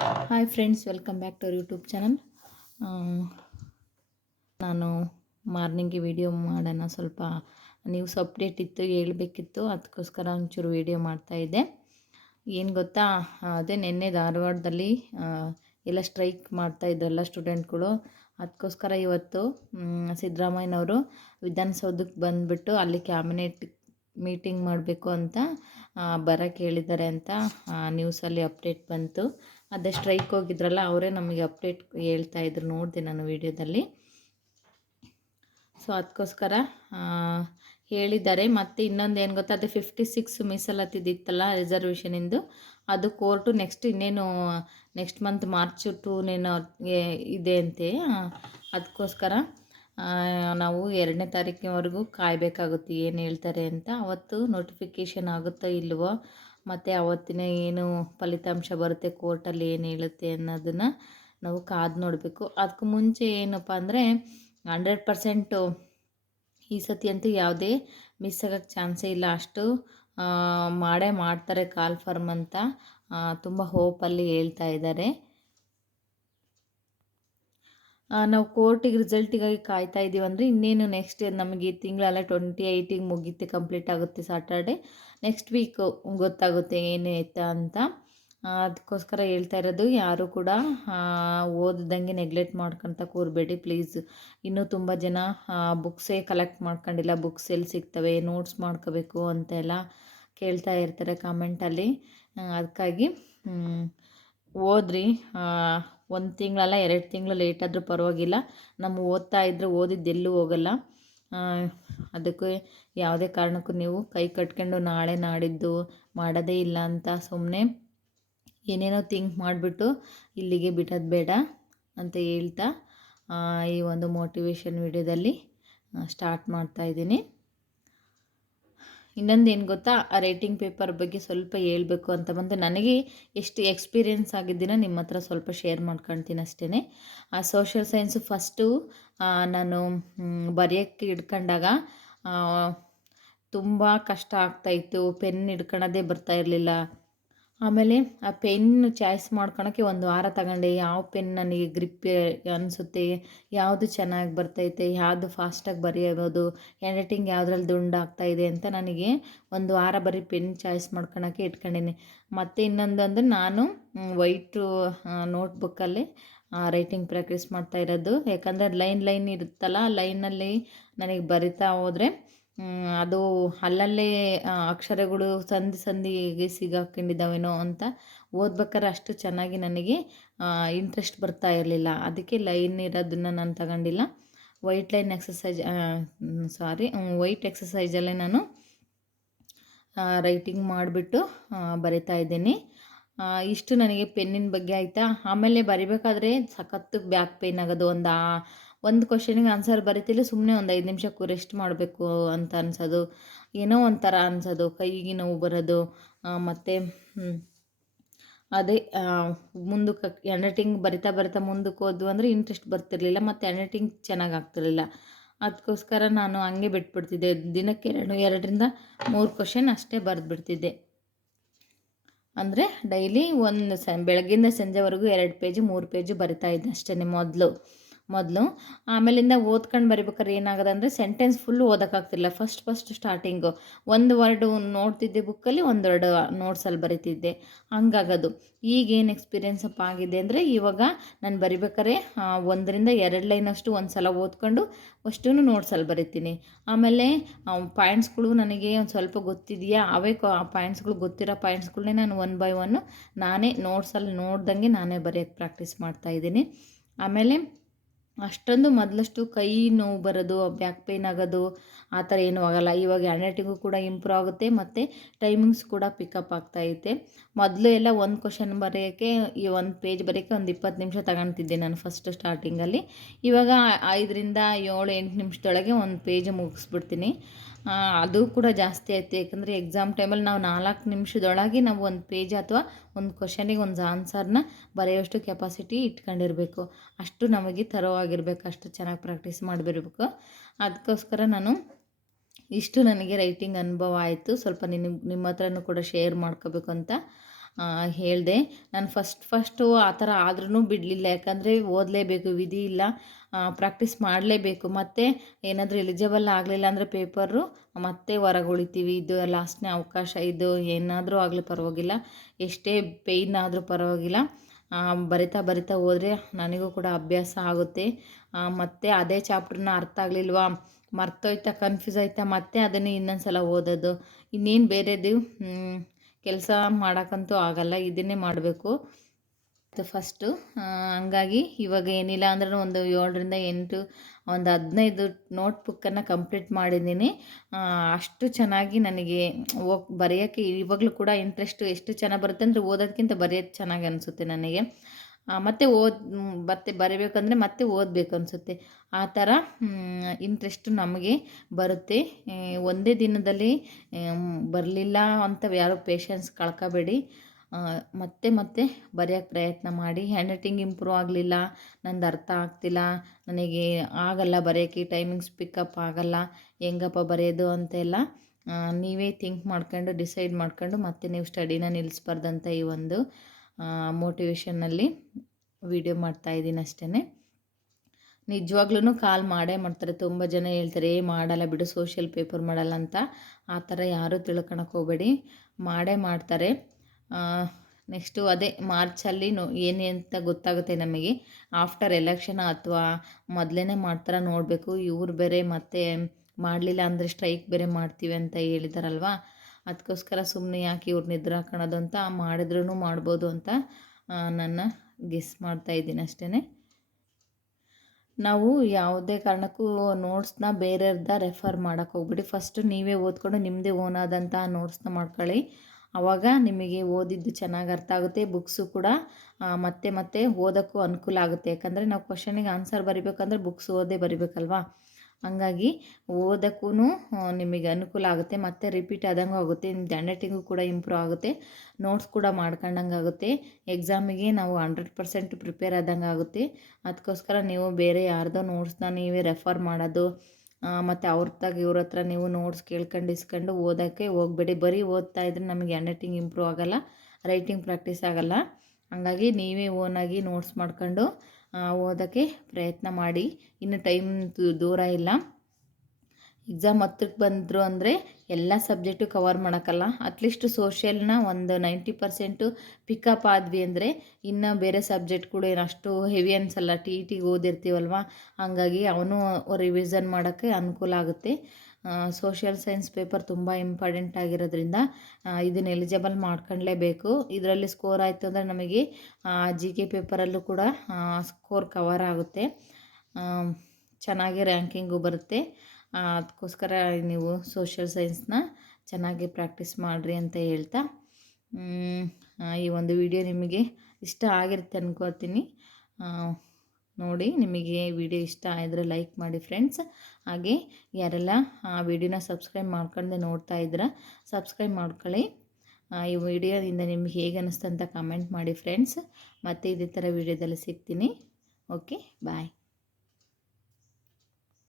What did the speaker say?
Hi friends, welcome back to our YouTube channel. ನಾನು ಮಾರ್ನಿಂಗ್ಗೆ video ಮಾಡೋಣ, ಸ್ವಲ್ಪ ನ್ಯೂಸ್ ಅಪ್ಡೇಟ್ ಇತ್ತು, ಹೇಳಬೇಕಿತ್ತು. ಅದಕ್ಕೋಸ್ಕರ ಒಂಚೂರು ವಿಡಿಯೋ ಮಾಡ್ತಾಯಿದ್ದೆ. ಏನು ಗೊತ್ತಾ, ಅದೇ ನಿನ್ನೆ ಧಾರವಾಡದಲ್ಲಿ ಎಲ್ಲ ಸ್ಟ್ರೈಕ್ ಮಾಡ್ತಾಯಿದ್ರಲ್ಲ ಸ್ಟೂಡೆಂಟ್ಗಳು. ಅದಕ್ಕೋಸ್ಕರ ಇವತ್ತು ಸಿದ್ದರಾಮಯ್ಯನವರು ವಿಧಾನಸೌಧಕ್ಕೆ ಬಂದುಬಿಟ್ಟು ಅಲ್ಲಿ ಕ್ಯಾಬಿನೆಟ್ ಮೀಟಿಂಗ್ ಮಾಡಬೇಕು ಅಂತ ಬರೋಕ್ಕೆ ಹೇಳಿದ್ದಾರೆ ಅಂತ ನ್ಯೂಸಲ್ಲಿ ಅಪ್ಡೇಟ್ ಬಂತು. ಅದೇ ಸ್ಟ್ರೈಕ್ ಹೋಗಿದ್ರಲ್ಲ, ಅವರೇ ನಮಗೆ ಅಪ್ಡೇಟ್ ಹೇಳ್ತಾಯಿದ್ರು, ನೋಡಿದೆ ನಾನು ವೀಡಿಯೋದಲ್ಲಿ. ಸೊ ಅದಕ್ಕೋಸ್ಕರ ಹೇಳಿದ್ದಾರೆ. ಮತ್ತು ಇನ್ನೊಂದು ಏನು ಗೊತ್ತಾ, ಅದೇ 56 ಮೀಸಲಾತಿದ್ದಿತ್ತಲ್ಲ ರಿಸರ್ವೇಷನಿಂದು, ಅದು ಕೋರ್ಟು ನೆಕ್ಸ್ಟ್ ಮಂತ್ ಮಾರ್ಚ್ 2 ಇದೆ ಅಂತೆ. ಅದಕ್ಕೋಸ್ಕರ ನಾವು 2ನೇ ತಾರೀಕಿನವರೆಗೂ ಕಾಯಬೇಕಾಗುತ್ತೆ ಏನು ಹೇಳ್ತಾರೆ ಅಂತ. ಅವತ್ತು ನೋಟಿಫಿಕೇಷನ್ ಆಗುತ್ತೋ ಇಲ್ವೋ, ಮತ್ತು ಅವತ್ತಿನ ಏನು ಫಲಿತಾಂಶ ಬರುತ್ತೆ, ಕೋರ್ಟಲ್ಲಿ ಏನು ಹೇಳುತ್ತೆ ಅನ್ನೋದನ್ನು ನಾವು ಕಾದು ನೋಡಬೇಕು. ಅದಕ್ಕೂ ಮುಂಚೆ ಏನಪ್ಪ ಅಂದರೆ 100% ಈ ಸತಿ ಅಂತೂ ಯಾವುದೇ ಮಿಸ್ ಆಗೋಕ್ಕೆ ಚಾನ್ಸೇ ಇಲ್ಲ. ಅಷ್ಟು ಮಾಡೇ ಮಾಡ್ತಾರೆ ಕಾಲ್ ಫರ್ಮ್ ಅಂತ ತುಂಬ ಹೋಪಲ್ಲಿ ಹೇಳ್ತಾ ಇದ್ದಾರೆ. ನಾವು ಕೋರ್ಟಿಗೆ ರಿಸಲ್ಟಿಗಾಗಿ ಕಾಯ್ತಾ ಇದ್ದೀವಿ. ಅಂದರೆ ಇನ್ನೇನು ನೆಕ್ಸ್ಟ್ ನಮಗೆ ಈ ತಿಂಗಳಲ್ಲ 28ಗೆ ಮುಗಿಯುತ್ತೆ, ಕಂಪ್ಲೀಟ್ ಆಗುತ್ತೆ ಸಾಟರ್ಡೆ. ನೆಕ್ಸ್ಟ್ ವೀಕ್ ಗೊತ್ತಾಗುತ್ತೆ ಏನು ಎತ್ತ ಅಂತ. ಅದಕ್ಕೋಸ್ಕರ ಹೇಳ್ತಾ ಇರೋದು, ಯಾರು ಕೂಡ ಓದಿದಂಗೆ ನೆಗ್ಲೆಕ್ಟ್ ಮಾಡ್ಕೊತ ಕೂರಬೇಡಿ ಪ್ಲೀಸ್. ಇನ್ನೂ ತುಂಬ ಜನ ಬುಕ್ಸೇ ಕಲೆಕ್ಟ್ ಮಾಡ್ಕೊಂಡಿಲ್ಲ, ಬುಕ್ಸ್ ಎಲ್ಲಿ ಸಿಗ್ತವೆ, ನೋಟ್ಸ್ ಮಾಡ್ಕೋಬೇಕು ಅಂತೆಲ್ಲ ಕೇಳ್ತಾ ಇರ್ತಾರೆ ಕಾಮೆಂಟಲ್ಲಿ. ಅದಕ್ಕಾಗಿ ಓದ್ರಿ. 1 ತಿಂಗಳಲ್ಲ 2 ತಿಂಗಳು ಲೇಟ್ ಆದರೂ ಪರವಾಗಿಲ್ಲ, ನಮ್ಮ ಓದ್ತಾ ಇದ್ದರೆ ಓದಿದ್ದೆಲ್ಲೂ ಹೋಗಲ್ಲ. ಅದಕ್ಕೆ ಯಾವುದೇ ಕಾರಣಕ್ಕೂ ನೀವು ಕೈ ಕಟ್ಕೊಂಡು ನಾಳೆ ನಾಡಿದ್ದು ಮಾಡೋದೇ ಇಲ್ಲ ಅಂತ ಸುಮ್ಮನೆ ಏನೇನೋ ಥಿಂಕ್ ಮಾಡಿಬಿಟ್ಟು ಇಲ್ಲಿಗೆ ಬಿಡೋದು ಬೇಡ ಅಂತ ಹೇಳ್ತಾ ಈ ಒಂದು ಮೋಟಿವೇಶನ್ ವಿಡಿಯೋದಲ್ಲಿ ಸ್ಟಾರ್ಟ್ ಮಾಡ್ತಾಯಿದ್ದೀನಿ. ಇನ್ನೊಂದು ಏನು ಗೊತ್ತಾ, ಆ ರೇಟಿಂಗ್ ಪೇಪರ್ ಬಗ್ಗೆ ಸ್ವಲ್ಪ ಹೇಳಬೇಕು ಅಂತ ಬಂದು, ನನಗೆ ಎಷ್ಟು ಎಕ್ಸ್ಪೀರಿಯೆನ್ಸ್ ಆಗಿದ್ದೀನೋ ನಿಮ್ಮ ಹತ್ರ ಸ್ವಲ್ಪ ಶೇರ್ ಮಾಡ್ಕೊಳ್ತೀನಿ ಅಷ್ಟೇ. ಆ ಸೋಷಿಯಲ್ ಸೈನ್ಸು ಫಸ್ಟು ನಾನು ಬರೆಯೋಕ್ಕೆ ಹಿಡ್ಕೊಂಡಾಗ ತುಂಬ ಕಷ್ಟ ಆಗ್ತಾಯಿತ್ತು. ಪೆನ್ ಹಿಡ್ಕೊಳ್ಳೋದೇ ಬರ್ತಾ ಇರಲಿಲ್ಲ. ಆಮೇಲೆ ಆ ಪೆನ್ ಚಾಯ್ಸ್ ಮಾಡ್ಕೊಳಕ್ಕೆ 1 ವಾರ ತಗೊಂಡೆ. ಯಾವ ಪೆನ್ ನನಗೆ ಗ್ರಿಪ್ ಅನಿಸುತ್ತೆ, ಯಾವುದು ಚೆನ್ನಾಗಿ ಬರ್ತೈತೆ, ಯಾವುದು ಫಾಸ್ಟಾಗಿ ಬರೆಯೋದು, ಹ್ಯಾಂಡ್ ರೈಟಿಂಗ್ ಯಾವುದ್ರಲ್ಲಿ ದುಂಡಾಗ್ತಾಯಿದೆ ಅಂತ ನನಗೆ 1 ವಾರ ಬರೀ ಪೆನ್ ಚಾಯ್ಸ್ ಮಾಡ್ಕೊಳಕ್ಕೆ ಇಟ್ಕೊಂಡಿನಿ. ಮತ್ತು ಇನ್ನೊಂದು ಅಂದರೆ ನಾನು ವೈಟು ನೋಟ್ಬುಕ್ಕಲ್ಲಿ ರೈಟಿಂಗ್ ಪ್ರಾಕ್ಟೀಸ್ ಮಾಡ್ತಾ ಇರೋದು. ಯಾಕಂದರೆ ಲೈನ್ ಇರುತ್ತಲ್ಲ, ಲೈನಲ್ಲಿ ನನಗೆ ಬರಿತಾ ಹೋದರೆ ಅದು ಅಲ್ಲಲ್ಲೇ ಅಕ್ಷರಗಳು ಸಂಧಿಗೆ ಸಿಗಾಕೊಂಡಿದ್ದಾವೇನೋ ಅಂತ ಓದ್ಬೇಕಾದ್ರೆ ಅಷ್ಟು ಚೆನ್ನಾಗಿ ನನಗೆ ಇಂಟ್ರೆಸ್ಟ್ ಬರ್ತಾ ಇರಲಿಲ್ಲ. ಅದಕ್ಕೆ ಲೈನ್ ಇರೋದನ್ನು ನಾನು ತಗೊಂಡಿಲ್ಲ. ವೈಟ್ ಎಕ್ಸಸೈಜಲ್ಲೇ ನಾನು ರೈಟಿಂಗ್ ಮಾಡಿಬಿಟ್ಟು ಬರಿತಾ ಇದ್ದೀನಿ. ಇಷ್ಟು ನನಗೆ ಪೆನ್ನಿನ ಬಗ್ಗೆ ಆಯಿತಾ. ಆಮೇಲೆ ಬರಿಬೇಕಾದ್ರೆ ಸಖತ್ತು ಬ್ಯಾಕ್ ಪೇಯ್ನ್ ಆಗೋದು. ಒಂದು ಕ್ವಶನಿಗೆ ಆನ್ಸರ್ ಬರೀತಿಲ್ಲ, ಸುಮ್ಮನೆ ಒಂದು 5 ನಿಮಿಷ ರೆಸ್ಟ್ ಮಾಡಬೇಕು ಅಂತ ಅನ್ಸೋದು, ಏನೋ ಒಂಥರ ಅನ್ಸೋದು, ಕೈಗೆ ನೋವು ಬರೋದು. ಮತ್ತು ಅದೇ ಮುಂದಕ್ಕೆ ಹ್ಯಾಂಡ್ ರೈಟಿಂಗ್ ಬರಿತಾ ಮುಂದಕ್ಕೆ ಹೋದ್ವು ಅಂದರೆ ಇಂಟ್ರೆಸ್ಟ್ ಬರ್ತಿರ್ಲಿಲ್ಲ, ಮತ್ತು ಹ್ಯಾಂಡ್ ರೈಟಿಂಗ್ ಚೆನ್ನಾಗಿ ಆಗ್ತಿರ್ಲಿಲ್ಲ. ಅದಕ್ಕೋಸ್ಕರ ನಾನು ಹಂಗೆ ಬಿಟ್ಬಿಡ್ತಿದ್ದೆ. ದಿನಕ್ಕೆ 2ರಿಂದ 3 ಕ್ವಶನ್ ಅಷ್ಟೇ ಬರೆದ್ಬಿಡ್ತಿದ್ದೆ. ಅಂದರೆ ಡೈಲಿ ಬೆಳಗ್ಗಿಂದ ಸಂಜೆವರೆಗೂ 2 ಪೇಜು 3 ಪೇಜು ಬರಿತಾ ಇದ್ದೆ ಅಷ್ಟೇ ಮೊದಲು. ಆಮೇಲಿಂದ ಓದ್ಕೊಂಡು ಬರಿಬೇಕಾದ್ರೆ ಏನಾಗೋದಂದರೆ ಸೆಂಟೆನ್ಸ್ ಫುಲ್ಲು ಓದೋಕ್ಕಾಗ್ತಿಲ್ಲ. ಫಸ್ಟ್ ಸ್ಟಾರ್ಟಿಂಗು 1 ವರ್ಡು ನೋಡ್ತಿದ್ದೆ ಬುಕ್ಕಲ್ಲಿ, 1 ವರ್ಡ್ ನೋಟ್ಸಲ್ಲಿ ಬರಿತಿದ್ದೆ, ಹಂಗಾಗೋದು. ಈಗೇನು ಎಕ್ಸ್ಪೀರಿಯೆನ್ಸ್ ಅಪ್ ಆಗಿದೆ ಅಂದರೆ, ಇವಾಗ ನಾನು ಬರಿಬೇಕಾದ್ರೆ 1ರಿಂದ 2 ಲೈನಷ್ಟು ಒಂದು ಸಲ ಓದ್ಕೊಂಡು ಅಷ್ಟೂ ನೋಟ್ಸಲ್ಲಿ ಬರಿತೀನಿ. ಆಮೇಲೆ ಪಾಯಿಂಟ್ಸ್ಗಳು ನನಗೆ ಒಂದು ಸ್ವಲ್ಪ ಗೊತ್ತಿದೆಯಾ, ಅವೇ ಪಾಯಿಂಟ್ಸ್ಗಳು ಗೊತ್ತಿರೋ ಪಾಯಿಂಟ್ಸ್ಗಳನ್ನೇ ನಾನು 1 ಬೈ 1 ನಾನೇ ನೋಟ್ಸಲ್ಲಿ ನೋಡ್ದಂಗೆ ನಾನೇ ಬರೆಯೋಕ್ಕೆ ಪ್ರಾಕ್ಟೀಸ್ ಮಾಡ್ತಾಯಿದ್ದೀನಿ. ಆಮೇಲೆ ಅಷ್ಟೊಂದು ಮೊದಲಷ್ಟು ಕೈ ನೋವು ಬರೋದು, ಬ್ಯಾಕ್ ಪೇಯ್ನ್ ಆಗೋದು ಆ ಥರ ಏನೂ ಆಗೋಲ್ಲ. ಇವಾಗ ಹ್ಯಾಂಡ್ ರೈಟಿಂಗು ಕೂಡ ಇಂಪ್ರೂವ್ ಆಗುತ್ತೆ, ಮತ್ತು ಟೈಮಿಂಗ್ಸ್ ಕೂಡ ಪಿಕಪ್ ಆಗ್ತಾಯಿದೆ. ಮೊದಲು ಎಲ್ಲ 1 ಕ್ವಶನ್ ಬರೆಯೋಕ್ಕೆ, ಈ 1 ಪೇಜ್ ಬರೆಯೋಕ್ಕೆ ಒಂದು 20 ನಿಮಿಷ ತಗೊಳ್ತಿದ್ದೆ ನಾನು ಫಸ್ಟ್ ಸ್ಟಾರ್ಟಿಂಗಲ್ಲಿ. ಇವಾಗ 5ರಿಂದ 7-8 ನಿಮಿಷದೊಳಗೆ 1 ಪೇಜ್ ಮುಗಿಸ್ಬಿಡ್ತೀನಿ. ಅದು ಕೂಡ ಜಾಸ್ತಿ ಆಯಿತು. ಯಾಕಂದರೆ ಎಕ್ಸಾಮ್ ಟೈಮಲ್ಲಿ ನಾವು 4 ನಿಮಿಷದೊಳಗೆ ನಾವು 1 ಪೇಜ್ ಅಥವಾ 1 ಕ್ವಶನಿಗೆ ಒಂದು ಆನ್ಸರ್ನ ಬರೆಯೋಷ್ಟು ಕೆಪಾಸಿಟಿ ಇಟ್ಕೊಂಡಿರಬೇಕು. ಅಷ್ಟು ನಮಗೆ ಆಗಿರಬೇಕು, ಅಷ್ಟು ಚೆನ್ನಾಗಿ ಪ್ರಾಕ್ಟೀಸ್ ಮಾಡಿಬಿಡ್ಬೇಕು. ಅದಕ್ಕೋಸ್ಕರ ಇಷ್ಟು ನನಗೆ ರೈಟಿಂಗ್ ಅನುಭವ ಆಯಿತು. ಸ್ವಲ್ಪ ನಿಮ್ಮ ಹತ್ರನೂ ಕೂಡ ಶೇರ್ ಮಾಡ್ಕೋಬೇಕು ಅಂತ. ಹೇಳಿದೆ. ನಾನು ಫಸ್ಟು ಆ ಥರ ಆದ್ರೂ ಬಿಡಲಿಲ್ಲ, ಯಾಕಂದರೆ ಓದಲೇಬೇಕು, ವಿಧಿ ಇಲ್ಲ, ಪ್ರಾಕ್ಟೀಸ್ ಮಾಡಲೇಬೇಕು. ಮತ್ತು ಏನಾದರೂ ಎಲಿಜಿಬಲ್ ಆಗಲಿಲ್ಲ ಅಂದರೆ ಪೇಪರು ಮತ್ತೆ ಹೊರಗೆ ಉಳಿತೀವಿ, ಇದು ಲಾಸ್ಟ್ನೇ ಅವಕಾಶ, ಇದು ಏನಾದರೂ ಆಗಲಿ ಪರವಾಗಿಲ್ಲ, ಎಷ್ಟೇ ಪೇಯ್ನ್ ಆದರೂ ಪರವಾಗಿಲ್ಲ, ಬರಿತಾ ಬರಿತಾ ಹೋದರೆ ನನಗೂ ಕೂಡ ಅಭ್ಯಾಸ ಆಗುತ್ತೆ. ಮತ್ತು ಅದೇ ಚಾಪ್ಟ್ರನ್ನ ಅರ್ಥ ಆಗಲಿಲ್ವಾ, ಮರ್ತೋಯ್ತಾ, ಕನ್ಫ್ಯೂಸ್ ಆಯ್ತಾ, ಮತ್ತೆ ಅದನ್ನೇ ಇನ್ನೊಂದು ಸಲ ಓದೋದು, ಇನ್ನೇನು ಬೇರೆದು ಕೆಲಸ ಮಾಡೋಕ್ಕಂತೂ ಆಗಲ್ಲ, ಇದನ್ನೇ ಮಾಡಬೇಕು ಫಸ್ಟು. ಹಂಗಾಗಿ ಇವಾಗ ಏನಿಲ್ಲ ಅಂದ್ರೂ ಒಂದು 7ರಿಂದ 8 ಒಂದು 15 ನೋಟ್ಬುಕ್ಕನ್ನು ಕಂಪ್ಲೀಟ್ ಮಾಡಿದ್ದೀನಿ. ಅಷ್ಟು ಚೆನ್ನಾಗಿ ನನಗೆ ಬರೆಯೋಕ್ಕೆ ಇವಾಗಲೂ ಕೂಡ ಇಂಟ್ರೆಸ್ಟು ಎಷ್ಟು ಚೆನ್ನಾಗಿ ಬರುತ್ತೆ ಅಂದರೆ ಓದೋದಕ್ಕಿಂತ ಬರೆಯೋದು ಚೆನ್ನಾಗಿ ಅನಿಸುತ್ತೆ ನನಗೆ. ಮತ್ತೆ ಮತ್ತೆ ಬರಿಬೇಕಂದ್ರೆ ಮತ್ತೆ ಓದಬೇಕು ಅನಿಸುತ್ತೆ, ಆ ಥರ ಇಂಟ್ರೆಸ್ಟು ನಮಗೆ ಬರುತ್ತೆ. ಒಂದೇ ದಿನದಲ್ಲಿ ಬರಲಿಲ್ಲ ಅಂತ ಯಾರೂ ಪೇಷನ್ಸ್ ಕಳ್ಕೊಬೇಡಿ. ಮತ್ತೆ ಮತ್ತೆ ಬರೆಯೋಕ್ಕೆ ಪ್ರಯತ್ನ ಮಾಡಿ. ಹ್ಯಾಂಡ್ ರೈಟಿಂಗ್ ಇಂಪ್ರೂವ್ ಆಗಲಿಲ್ಲ, ನಂದು ಅರ್ಥ ಆಗ್ತಿಲ್ಲ, ನನಗೆ ಆಗಲ್ಲ ಬರೆಯೋಕ್ಕೆ, ಟೈಮಿಂಗ್ಸ್ ಪಿಕಪ್ ಆಗಲ್ಲ, ಹೆಂಗಪ್ಪ ಬರೆಯೋದು ಅಂತೆಲ್ಲ ನೀವೇ ಥಿಂಕ್ ಮಾಡ್ಕೊಂಡು ಡಿಸೈಡ್ ಮಾಡ್ಕೊಂಡು ಮತ್ತೆ ನೀವು ಸ್ಟಡಿನ ನಿಲ್ಲಿಸ್ಬಾರ್ದಂತ ಈ ಒಂದು ಮೋಟಿವೇಶನ್ನಲ್ಲಿ ವಿಡಿಯೋ ಮಾಡ್ತಾಯಿದ್ದೀನಿ ಅಷ್ಟೇ. ನಿಜವಾಗ್ಲೂ ಕಾಲ್ ಮಾಡೇ ಮಾಡ್ತಾರೆ, ತುಂಬ ಜನ ಹೇಳ್ತಾರೆ ಮಾಡಲ್ಲ ಬಿಡು, ಸೋಷಿಯಲ್ ಪೇಪರ್ ಮಾಡಲ್ಲ ಅಂತ. ಆ ಥರ ಯಾರೂ ತಿಳ್ಕೊಳಕ್ಕೆ ಹೋಗಬೇಡಿ, ಮಾಡೇ ಮಾಡ್ತಾರೆ. ನೆಕ್ಸ್ಟು ಅದೇ ಮಾರ್ಚಲ್ಲಿ ಏನು ಅಂತ ಗೊತ್ತಾಗುತ್ತೆ ನಮಗೆ. ಆಫ್ಟರ್ ಎಲೆಕ್ಷನ್ ಅಥವಾ ಮೊದಲೇ ಮಾಡ್ತಾರ ನೋಡಬೇಕು. ಇವ್ರು ಬೇರೆ ಮತ್ತೆ ಮಾಡಲಿಲ್ಲ ಅಂದರೆ ಸ್ಟ್ರೈಕ್ ಬೇರೆ ಮಾಡ್ತೀವಿ ಅಂತ ಹೇಳಿದಾರಲ್ವ, ಅದಕ್ಕೋಸ್ಕರ ಸುಮ್ಮನೆ ಯಾಕೆ ಇವ್ರು ನಿದ್ರೆ ಹಾಕೋಣದು ಅಂತ, ಮಾಡಿದ್ರೂ ಮಾಡ್ಬೋದು ಅಂತ ನನ್ನ ಗೆಸ್ ಮಾಡ್ತಾಯಿದ್ದೀನಿ ಅಷ್ಟೇ. ನಾವು ಯಾವುದೇ ಕಾರಣಕ್ಕೂ ನೋಟ್ಸ್ನ ಬೇರೆಯವ್ರದ್ದು ರೆಫರ್ ಮಾಡೋಕ್ಕೆ ಹೋಗ್ಬಿಡಿ. ಫಸ್ಟು ನೀವೇ ಓದ್ಕೊಂಡು ನಿಮ್ಮದೇ ಓನ್ ಆದಂಥ ನೋಟ್ಸ್ನ ಮಾಡ್ಕೊಳ್ಳಿ. ಆವಾಗ ನಿಮಗೆ ಓದಿದ್ದು ಚೆನ್ನಾಗಿ ಅರ್ಥ ಆಗುತ್ತೆ. ಬುಕ್ಸು ಕೂಡ ಮತ್ತೆ ಮತ್ತೆ ಓದೋಕ್ಕೂ ಅನುಕೂಲ ಆಗುತ್ತೆ. ಯಾಕಂದರೆ ನಾವು ಕ್ವಶನಿಗೆ ಆನ್ಸರ್ ಬರಿಬೇಕಂದ್ರೆ ಬುಕ್ಸ್ ಓದೇ ಬರಿಬೇಕಲ್ವಾ, ಹಂಗಾಗಿ ಓದೋಕ್ಕೂ ನಿಮಗೆ ಅನುಕೂಲ ಆಗುತ್ತೆ. ಮತ್ತು ರಿಪೀಟ್ ಆದಂಗೂ ಆಗುತ್ತೆ, ನಿಮ್ದು ಹ್ಯಾಂಡ್ ರೈಟಿಂಗು ಕೂಡ ಇಂಪ್ರೂವ್ ಆಗುತ್ತೆ, ನೋಟ್ಸ್ ಕೂಡ ಮಾಡ್ಕೊಂಡಂಗೆ ಆಗುತ್ತೆ. ಎಕ್ಸಾಮಿಗೆ ನಾವು 100% ಪ್ರಿಪೇರ್ ಆದಂಗೆ ಆಗುತ್ತೆ. ಅದಕ್ಕೋಸ್ಕರ ನೀವು ಬೇರೆ ಯಾರ್ದೋ ನೋಟ್ಸ್ನ ನೀವೇ ರೆಫರ್ ಮಾಡೋದು, ಮತ್ತು ಅವ್ರದ್ದಾಗ ಇವ್ರ ಹತ್ರ ನೀವು ನೋಟ್ಸ್ ಕೇಳ್ಕೊಂಡು ಇಸ್ಕೊಂಡು ಓದೋಕ್ಕೆ ಹೋಗಬೇಡಿ. ಬರೀ ಓದ್ತಾ ಇದ್ರೆ ನಮಗೆ ಹ್ಯಾಂಡ್ ರೈಟಿಂಗ್ ಇಂಪ್ರೂವ್ ಆಗೋಲ್ಲ, ರೈಟಿಂಗ್ ಪ್ರಾಕ್ಟೀಸ್ ಆಗೋಲ್ಲ. ಹಂಗಾಗಿ ನೀವೇ ಓನಾಗಿ ನೋಟ್ಸ್ ಮಾಡ್ಕೊಂಡು ಓದೋಕ್ಕೆ ಪ್ರಯತ್ನ ಮಾಡಿ. ಇನ್ನು ಟೈಮ್ ದೂರ ಇಲ್ಲ. ಎಕ್ಸಾಮ್ ಹತ್ರಕ್ಕೆ ಬಂದರು ಅಂದರೆ ಎಲ್ಲ ಸಬ್ಜೆಕ್ಟು ಕವರ್ ಮಾಡೋಕ್ಕಲ್ಲ, ಅಟ್ಲೀಸ್ಟ್ ಸೋಷಿಯಲ್ನ ಒಂದು 90% ಪಿಕಪ್ ಆದ್ವಿ ಅಂದರೆ ಇನ್ನು ಬೇರೆ ಸಬ್ಜೆಕ್ಟ್ಗಳು ಏನು ಅಷ್ಟು ಹೆವಿ ಅನಿಸಲ್ಲ. ಟಿಗೆ ಓದಿರ್ತೀವಲ್ವ, ಹಾಗಾಗಿ ಅವನು ರಿವಿಷನ್ ಮಾಡೋಕ್ಕೆ ಅನುಕೂಲ ಆಗುತ್ತೆ. ಸೋಷಿಯಲ್ ಸೈನ್ಸ್ ಪೇಪರ್ ತುಂಬ ಇಂಪಾರ್ಟೆಂಟ್ ಆಗಿರೋದ್ರಿಂದ ಇದನ್ನು ಎಲಿಜಿಬಲ್ ಮಾಡ್ಕೊಳ್ಳೇಬೇಕು. ಇದರಲ್ಲಿ ಸ್ಕೋರ್ ಆಯಿತು ಅಂದರೆ ನಮಗೆ GK ಪೇಪರಲ್ಲೂ ಕೂಡ ಸ್ಕೋರ್ ಕವರ್ ಆಗುತ್ತೆ, ಚೆನ್ನಾಗಿ ರ್ಯಾಂಕಿಂಗು ಬರುತ್ತೆ. ಅದಕ್ಕೋಸ್ಕರ ನೀವು ಸೋಷಿಯಲ್ ಸೈನ್ಸ್ನ ಚೆನ್ನಾಗಿ ಪ್ರಾಕ್ಟೀಸ್ ಮಾಡಿರಿ ಅಂತ ಹೇಳ್ತಾ, ಈ ಒಂದು ವಿಡಿಯೋ ನಿಮಗೆ ಇಷ್ಟ ಆಗಿರುತ್ತೆ ಅಂದ್ಕೋತೀನಿ. ನೋಡಿ, ನಿಮಗೆ ವಿಡಿಯೋ ಇಷ್ಟ ಆಗಿದ್ರೆ ಲೈಕ್ ಮಾಡಿ ಫ್ರೆಂಡ್ಸ್. ಹಾಗೆ ಯಾರೆಲ್ಲ ವಿಡಿಯೋನ ಸಬ್ಸ್ಕ್ರೈಬ್ ಮಾಡ್ಕೊಂಡೆ ನೋಡ್ತಾ ಇದ್ದೀರಾ, ಸಬ್ಸ್ಕ್ರೈಬ್ ಮಾಡ್ಕೊಳ್ಳಿ. ಈ ವಿಡಿಯೋದಿಂದ ನಿಮ್ಗೆ ಹೇಗೆ ಅನ್ನಿಸ್ತು ಅಂತ ಕಮೆಂಟ್ ಮಾಡಿ ಫ್ರೆಂಡ್ಸ್. ಮತ್ತು ಇದೇ ಥರ ವಿಡಿಯೋದಲ್ಲಿ ಸಿಗ್ತೀನಿ. ಓಕೆ, ಬಾಯ್.